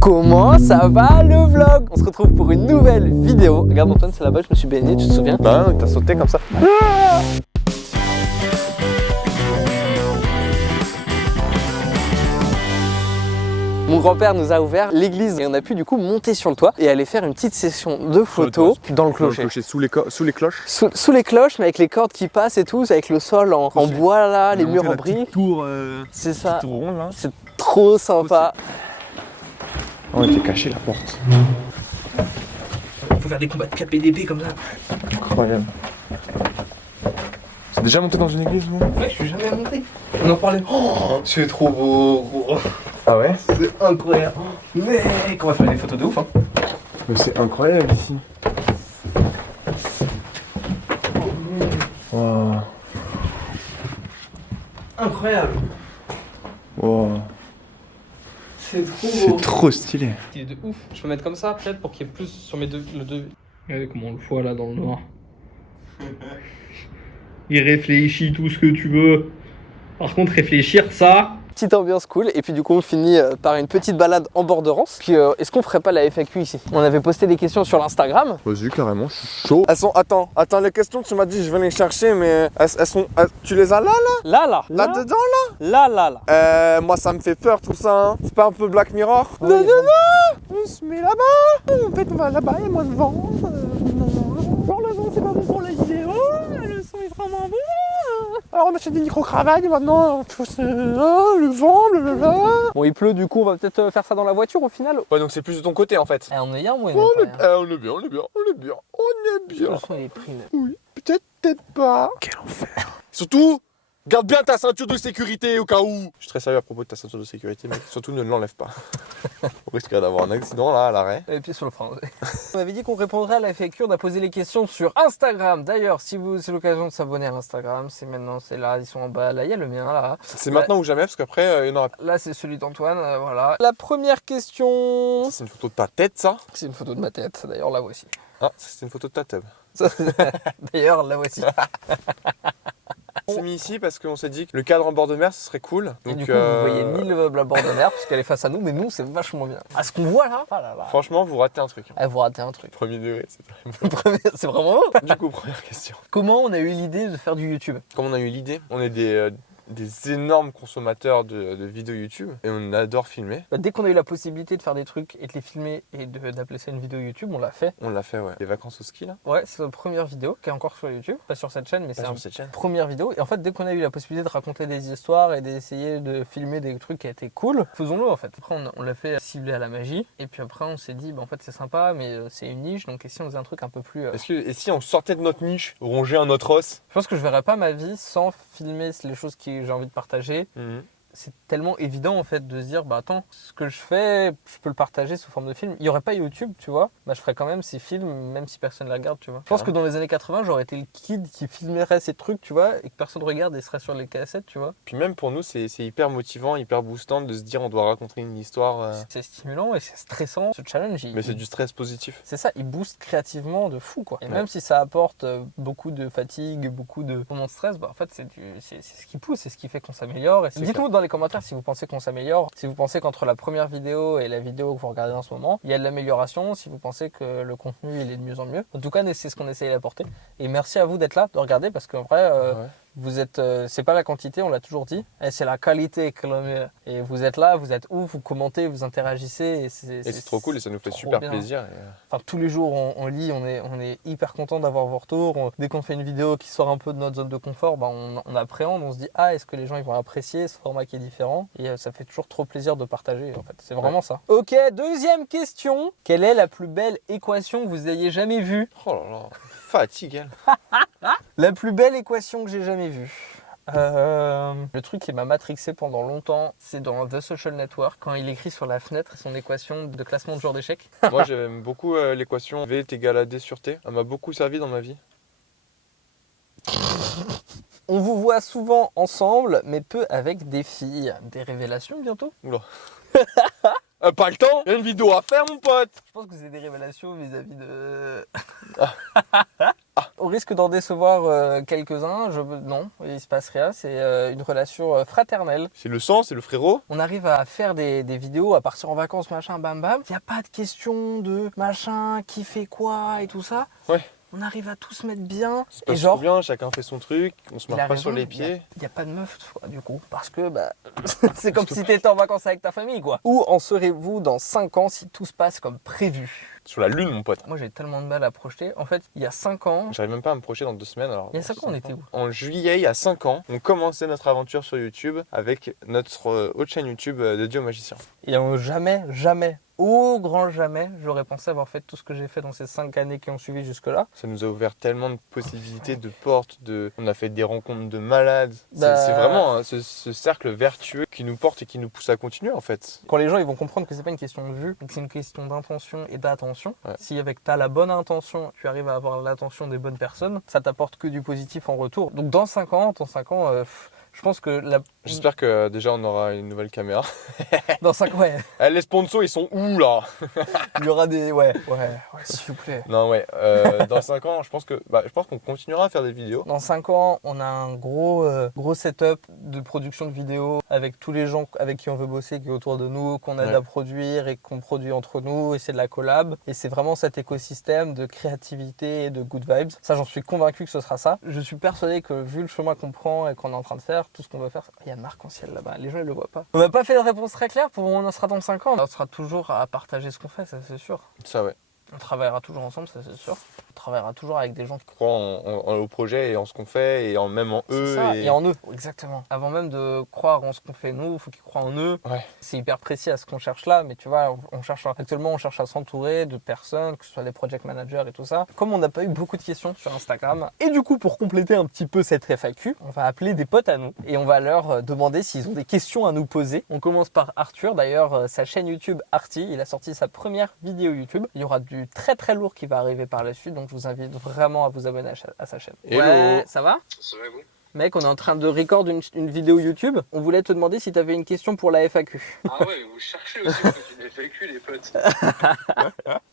Comment ça va le vlog? On se retrouve pour une nouvelle vidéo. Regarde Antoine, c'est là-bas, je me suis baigné, tu te souviens? Bah non, t'as sauté comme ça. Mon grand-père nous a ouvert l'église et on a pu du coup monter sur le toit et aller faire une petite session de photos dans le clocher. Sous les cloches. Sous les cloches, mais avec les cordes qui passent et tout, avec le sol en bois là, les murs en bris. C'est ça. Tour rond là. C'est trop sympa. On était caché la porte. Faut faire des combats de KPDP comme ça. Incroyable. C'est déjà monté dans une église vous? Ouais, je suis jamais monté. On en parlait. Oh, c'est trop beau, gros. Ah ouais? C'est incroyable. Mec, on va faire des photos de ouf, hein. Mais c'est incroyable ici. Wow. Incroyable. Wow. C'est trop beau. C'est trop stylé. Il est de ouf. Je peux mettre comme ça peut-être pour qu'il y ait plus sur mes deux. Regardez comment on le voit là dans le noir. Il réfléchit tout ce que tu veux. Par contre, réfléchir ça. Petite ambiance cool. Et puis du coup, on finit par une petite balade en bord de Rance. Puis est-ce qu'on ferait pas la FAQ ici? On avait posté des questions sur l'Instagram. Vas-y, carrément, je suis chaud. Elles sont. Attends, les questions, tu m'as dit, je vais les chercher, mais elles sont. Tu les as là? Là-dedans, Là. moi, ça me fait peur tout ça. Hein. C'est pas un peu Black Mirror? Ouais, Non, on se met là-bas. En fait, on va là-bas et moi devant. Bon, le vent, c'est pas bon pour la vidéo. Le son, il sera moins bon. Alors, on achète des micro-cravates et maintenant, le vent, blablabla. Bon, il pleut, du coup, on va peut-être faire ça dans la voiture au final. Ouais, donc c'est plus de ton côté en fait. On est bien, moi, On est bien. Le son, il est pris, mais... Oui, peut-être pas. Quel enfer. Surtout, garde bien ta ceinture de sécurité au cas où. Je suis très sérieux à propos de ta ceinture de sécurité, mais surtout ne l'enlève pas. On risquerait d'avoir un accident là à l'arrêt. Les pieds sur le frein. On avait dit qu'on répondrait à la FAQ, on a posé les questions sur Instagram. D'ailleurs, si c'est l'occasion de s'abonner à l'Instagram, c'est maintenant, c'est là, ils sont en bas. Là, il y a le mien là. C'est maintenant ou jamais, parce qu'après, il y en aura plus. Là, c'est celui d'Antoine, voilà. La première question. C'est une photo de ta tête, ça? C'est une photo de ma tête, d'ailleurs, la voici. Ah, c'est une photo de ta tub. D'ailleurs, la voici. On s'est mis ici parce qu'on s'est dit que le cadre en bord de mer, ce serait cool. Et Donc, du coup, vous voyez ni le bord de mer, parce qu'elle est face à nous, mais nous, c'est vachement bien. Ah, ce qu'on voit là, ah là là. Franchement, vous ratez un truc. Ah, vous ratez un truc. Premier degré, c'est C'est vraiment beau. Du coup, première question. Comment on a eu l'idée de faire du YouTube? Comme on a eu l'idée, on est des énormes consommateurs de vidéos YouTube et on adore filmer. Bah, dès qu'on a eu la possibilité de faire des trucs et de les filmer et d'appeler ça une vidéo YouTube, on l'a fait. On l'a fait, ouais. Les vacances au ski, là. Ouais, c'est notre première vidéo qui est encore sur YouTube, pas sur cette chaîne, mais c'est sur une cette chaîne. première vidéo. Et en fait, dès qu'on a eu la possibilité de raconter des histoires et d'essayer de filmer des trucs qui étaient cool, faisons-le en fait. Après, on l'a fait cibler à la magie. Et puis après, on s'est dit, bah, en fait, c'est sympa, mais c'est une niche. Donc, et si on faisait un truc un peu plus. Et si on sortait de notre niche, ronger un autre os? Je pense que je verrais pas ma vie sans filmer les choses que j'ai envie de partager. C'est tellement évident en fait de se dire bah attends, ce que je fais, je peux le partager sous forme de film. Il n'y aurait pas YouTube, tu vois, bah je ferais quand même ces films même si personne ne les regarde, tu vois. Je pense que dans les années 80, j'aurais été le kid qui filmerait ces trucs, tu vois, et que personne regarde et serait sur les cassettes, tu vois. Puis même pour nous, c'est hyper motivant, hyper boostant de se dire on doit raconter une histoire. C'est stimulant et c'est stressant, ce challenge. Mais c'est du stress positif. C'est ça, il booste créativement de fou quoi. Et même si ça apporte beaucoup de fatigue, beaucoup de moments de stress, bah en fait c'est ce qui pousse, c'est ce qui fait qu'on s'améliore. Dites-nous dans les commentaires si vous pensez qu'on s'améliore, si vous pensez qu'entre la première vidéo et la vidéo que vous regardez en ce moment, il y a de l'amélioration, si vous pensez que le contenu il est de mieux en mieux. En tout cas, c'est ce qu'on essaye d'apporter. Et merci à vous d'être là, de regarder, parce qu'en vrai, vous êtes, c'est pas la quantité, on l'a toujours dit, et c'est la qualité que l'on met. Et vous êtes là, vous êtes où, vous commentez, vous interagissez. Et c'est trop cool et ça nous fait super plaisir. Enfin, tous les jours on lit, on est hyper content d'avoir vos retours. Dès qu'on fait une vidéo qui sort un peu de notre zone de confort, bah on appréhende, on se dit ah, est-ce que les gens ils vont apprécier ce format qui est différent? Et ça fait toujours trop plaisir de partager en fait, c'est vraiment ça. Ok, deuxième question. Quelle est la plus belle équation que vous ayez jamais vue? Oh là là, fatigue. La plus belle équation que j'ai jamais vue. Le truc qui m'a matrixé pendant longtemps, c'est dans The Social Network, quand il écrit sur la fenêtre son équation de classement de joueurs d'échecs. Moi j'aime beaucoup l'équation V est égal à D sur T. Elle m'a beaucoup servi dans ma vie. On vous voit souvent ensemble, mais peu avec des filles. Des révélations bientôt? Oula. Pas le temps, il y a une vidéo à faire mon pote. Je pense que c'est des révélations vis-à-vis de... Au risque d'en décevoir quelques-uns, non, il se passe rien. C'est une relation fraternelle. C'est le sang, c'est le frérot. On arrive à faire des vidéos, à partir en vacances, machin, bam bam. Il n'y a pas de question de machin, qui fait quoi et tout ça. Ouais. On arrive à tous se mettre bien. Ça se Et passe genre, trop bien, chacun fait son truc, on se il a marre pas raison, sur les pieds. Il n'y a pas de meuf, toi, du coup. Parce que c'est comme si t'étais en vacances avec ta famille, quoi. Où en serez-vous dans 5 ans si tout se passe comme prévu? Sur la lune, mon pote. Moi, j'ai tellement de mal à projeter. En fait, il y a 5 ans... J'arrive même pas à me projeter dans 2 semaines. Alors, Il y a 5 ans, on était où? En juillet, il y a 5 ans, on commençait notre aventure sur YouTube avec notre haute chaîne YouTube de Dieu Magicien. Et jamais, au grand jamais, j'aurais pensé avoir fait tout ce que j'ai fait dans ces 5 années qui ont suivi jusque-là. Ça nous a ouvert tellement de possibilités, de portes, on a fait des rencontres de malades. Bah- C'est vraiment hein, ce cercle vertueux qui nous porte et qui nous pousse à continuer en fait. Quand les gens ils vont comprendre que c'est pas une question de vue, mais que c'est une question d'intention et d'attention. Ouais. Si avec ta la bonne intention, tu arrives à avoir l'attention des bonnes personnes, ça t'apporte que du positif en retour. Donc dans 5 ans, je pense que J'espère que déjà on aura une nouvelle caméra. dans 5 ans, ouais, Les sponsors ils sont où là? il y aura des... Ouais, s'il vous plaît. Non ouais, dans 5 ans je pense qu'on continuera à faire des vidéos. Dans 5 ans, on a un gros setup de production de vidéos avec tous les gens avec qui on veut bosser, qui est autour de nous, qu'on aide Ouais. à produire et qu'on produit entre nous, et c'est de la collab. Et c'est vraiment cet écosystème de créativité et de good vibes. Ça, j'en suis convaincu que ce sera ça. Je suis persuadé que vu le chemin qu'on prend et qu'on est en train de faire, tout ce qu'on veut faire, il y a un arc-en-ciel là-bas. Les gens, ils le voient pas. On n'a pas fait de réponse très claire pour où on en sera dans 5 ans. On sera toujours à partager ce qu'on fait, ça c'est sûr. Ça ouais. On travaillera toujours ensemble, ça c'est sûr. On travaillera toujours avec des gens qui Croire au projet et en ce qu'on fait et même en eux. C'est ça, et en eux, exactement. Avant même de croire en ce qu'on fait nous, il faut qu'ils croient en eux. Ouais. C'est hyper précis à ce qu'on cherche là, mais tu vois, actuellement on cherche à s'entourer de personnes, que ce soit des project managers et tout ça. Comme on n'a pas eu beaucoup de questions sur Instagram, et du coup pour compléter un petit peu cette FAQ, on va appeler des potes à nous et on va leur demander s'ils ont des questions à nous poser. On commence par Arthur, d'ailleurs sa chaîne YouTube Arty, il a sorti sa première vidéo YouTube. Il y aura du très très lourd qui va arriver par la suite, donc je vous invite vraiment à vous abonner à sa chaîne. Hello. Ouais, ça va? Ça va vous? Mec, on est en train de record une vidéo YouTube. On voulait te demander si tu avais une question pour la FAQ. Ah ouais, vous cherchez aussi une FAQ les potes.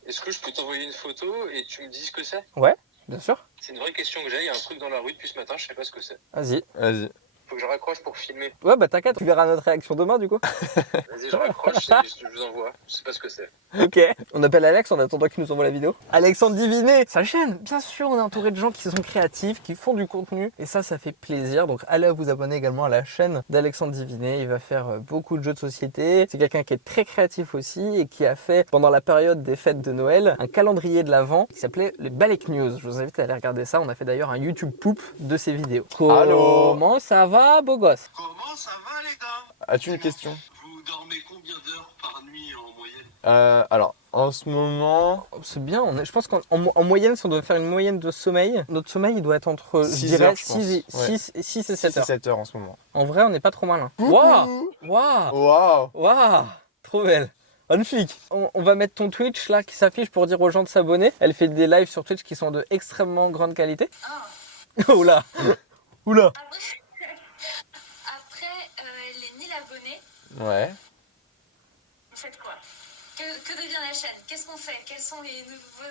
Est-ce que je peux t'envoyer une photo et tu me dis ce que c'est? Ouais, bien sûr. C'est une vraie question que j'ai, il y a un truc dans la rue depuis ce matin, je sais pas ce que c'est. Vas-y. Vas-y. Faut que je raccroche pour filmer. Ouais, bah t'inquiète, tu verras notre réaction demain du coup. Vas-y, je raccroche et je vous envoie. Je sais pas ce que c'est. Ok. On appelle Alex en attendant qu'il nous envoie la vidéo. Alexandre Diviné, sa chaîne. Bien sûr, on est entouré de gens qui sont créatifs, qui font du contenu. Et ça fait plaisir. Donc allez vous abonner également à la chaîne d'Alexandre Diviné. Il va faire beaucoup de jeux de société. C'est quelqu'un qui est très créatif aussi et qui a fait, pendant la période des fêtes de Noël, un calendrier de l'Avent qui s'appelait les Balek News. Je vous invite à aller regarder ça. On a fait d'ailleurs un YouTube poup de ses vidéos. Allô. Comment ça va, beau gosse? Comment ça va les gars? As-tu une question? Vous dormez combien d'heures par nuit en moyenne? Alors, en ce moment, C'est bien, je pense qu'en moyenne, si on doit faire une moyenne de sommeil, notre sommeil il doit être entre, 6 heures, je pense. 6 et 7 c'est heures. 7 heures en ce moment. En vrai, on n'est pas trop malin. Waouh, waouh, Waouh. waouh, trop belle. Magnifique. On va mettre ton Twitch là qui s'affiche pour dire aux gens de s'abonner. Elle fait des lives sur Twitch qui sont de extrêmement grande qualité. Oula, oula. Après les 1000 abonnés, Ouais. vous faites quoi? Que devient la chaîne? Qu'est-ce qu'on fait? Quels sont les nouveaux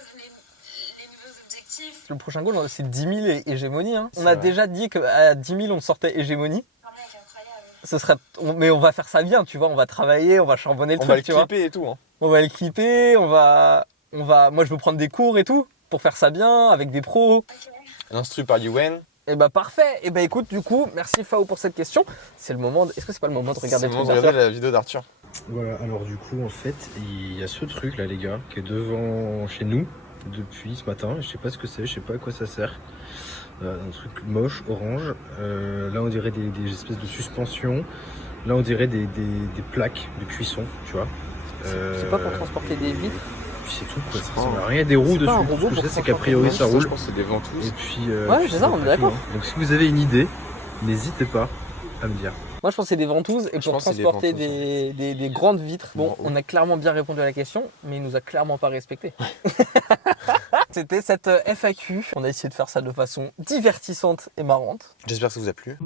objectifs? Le prochain goal, c'est 10 000 et hégémonie. Hein. On C'est a vrai. déjà dit qu'à 10 000, on sortait hégémonie. Oh mec, incroyable. Ce serait, mais on va faire ça bien, tu vois. On va travailler, on va charbonner le On truc, va le tu vois. clipper et tout. Hein. On va le clipper, moi je veux prendre des cours et tout pour faire ça bien avec des pros. Ok. Instru par Yuen. Et bah parfait. Et bah écoute, du coup, merci Fao pour cette question. C'est le moment. Est-ce que c'est pas le moment de regarder C'est le le truc moment de regarder d'Arthur la vidéo d'Arthur. Voilà, alors du coup, en fait, il y a ce truc là, les gars, qui est devant chez nous depuis ce matin. Je sais pas ce que c'est, je sais pas à quoi ça sert. Un truc moche, orange. Là, on dirait des espèces de suspensions. Là, on dirait des plaques de cuisson, tu vois. C'est pas pour transporter des vitres. Puis c'est tout, quoi. Ça sert à rien, des roues C'est dessus. pas un Tout robot ce que je pour sais, c'est qu'a transporter priori, des ça Je roule. pense que c'est des ventouses. Et puis, Ouais, c'est ça, on est d'accord. Donc, si vous avez une idée, n'hésitez pas à me dire. Moi je pense que c'est des ventouses et Je pour pense que c'est des transporter ventouses, des grandes vitres. Bon, Bon, on a clairement bien répondu à la question, mais il nous a clairement pas respecté. C'était cette FAQ. On a essayé de faire ça de façon divertissante et marrante. J'espère que ça vous a plu.